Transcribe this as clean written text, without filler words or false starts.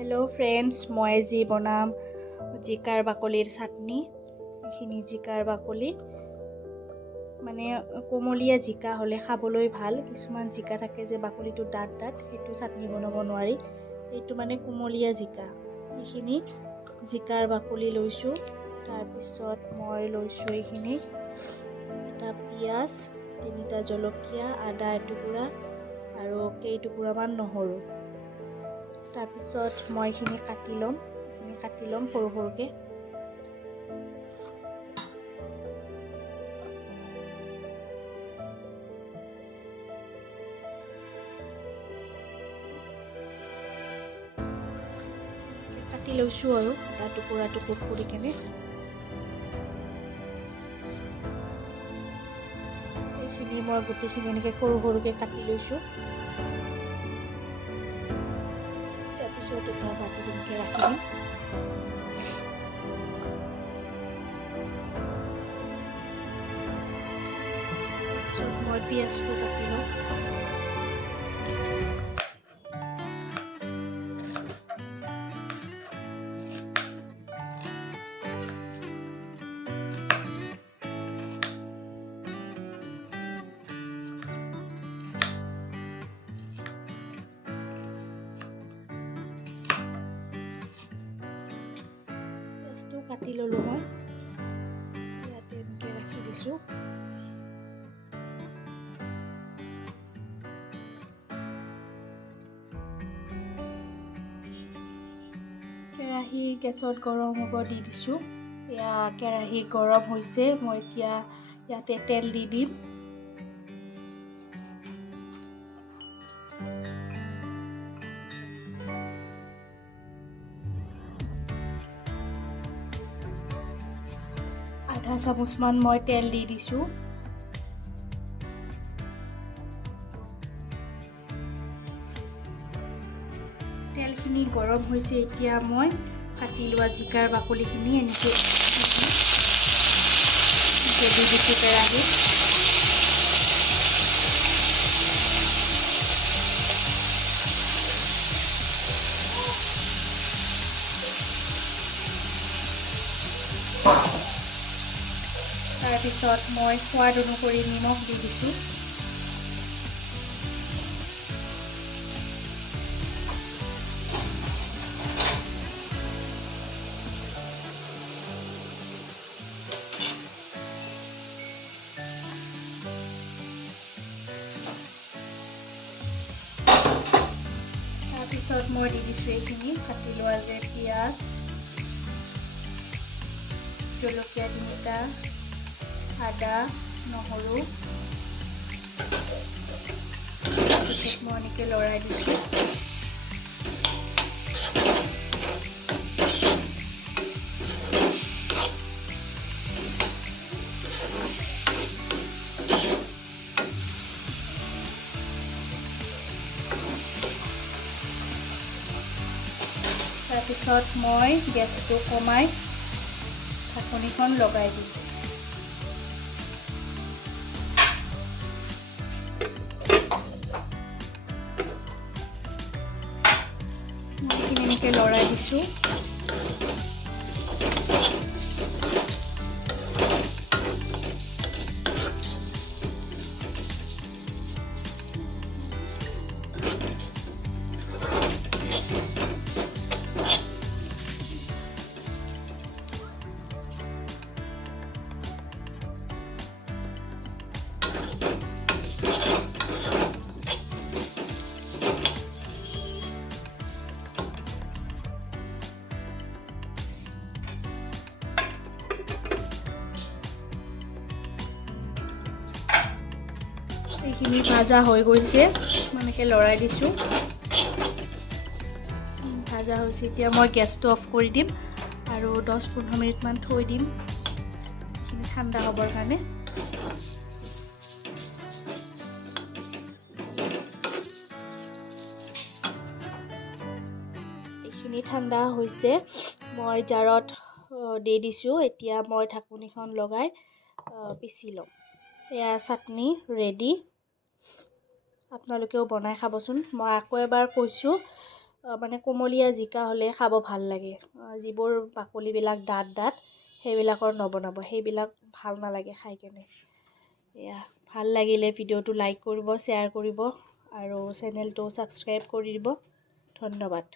Hello friends मैं जी बनाम जिकार बाकलिर चाटनी एखिनि जिकार बाकली माने कोमलिया जिका हले खाबलै भाल किछुमान जिका थाके जे बाकलिটো डाट डाट हेतु चाटनी बनाब नोवारि एतु माने कोमलिया जिका एखिनि जिकार बाकली लैसु तार पिছত মই लैसु एखिनि এটা পিয়াজ তিনিটা জলকীয়া আদা এটুকুৰা আৰু কেইটুকুৰামান নহৰু तार पिছত মই এখিনি কাটি লম সৰু সৰুকে কাটি লৈছো আৰু এটা টুকুৰা কৰি কেনে এইখিনি মই গোটেইখিনি এনেকৈ সৰু সৰুকে কাটি লৈছো এটা বাটি তেনেকৈ ৰাখি দিম মই পিঁয়াজটো কাটি লওঁ কাটি ললো মই ইয়াতে এনেকৈ ৰাখি দিছো কেৰাহী গেছত গৰম হ'ব দি দিছো এয়া কেৰাহী গৰম হৈছে মই এতিয়া ইয়াতে তেল দি দিম आधा चामचमान मैं तेल दी दिसु तेलखिनि गरम होइसे एतिया मैं काटी लोৱা जिकार बाकलिखिनि এনেকৈ দি দিছো কেৰাহী तार पिছত मैं स्वाद अनुसरि निमख दी दिसु तार पिছত मैं दी दिसु एखिनि काटी लोৱা जे पियाज জলকীয়া তিনিটা আদা নহৰু মই এনেকৈ লৰাই দিছোঁ তাৰপিছত মই গেছটো কমাই ঢাকনিখন লগাই দিম লৰাই দিছোঁ এইখিনি ভাজা হৈ গৈছে মানে লৰাই দিছো ভাজা হৈছে এতিয়া মই গেছটো অফ কৰি দিম আৰু 10-15 মিনিট মান থৈ দিম এইখিনি ঠাণ্ডা হ'বৰ কাৰণে এইখিনি ঠাণ্ডা হৈছে মই জাৰত দি দিছো এতিয়া মই ঢাকনিখন লগাই পিচি লম এয়া চাটনি ৰেডি আপোনালোকেও বনাই খাবচোন মই আকৌ এবাৰ কৈছো মানে কোমলীয়া জিকা হ'লে খাব ভাল লাগে। যিবোৰ বাকলিবিলাক ডাঠ সেইবিলাকৰ নবনাব, সেইবিলাক ভাল নালাগে খাই কেনে। এয়া ভাল লাগিলে ভিডিঅ'টো লাইক কৰিব, শ্বেয়াৰ কৰিব আৰু চেনেলটো ছাবস্ক্ৰাইব কৰি দিব। ধন্যবাদ।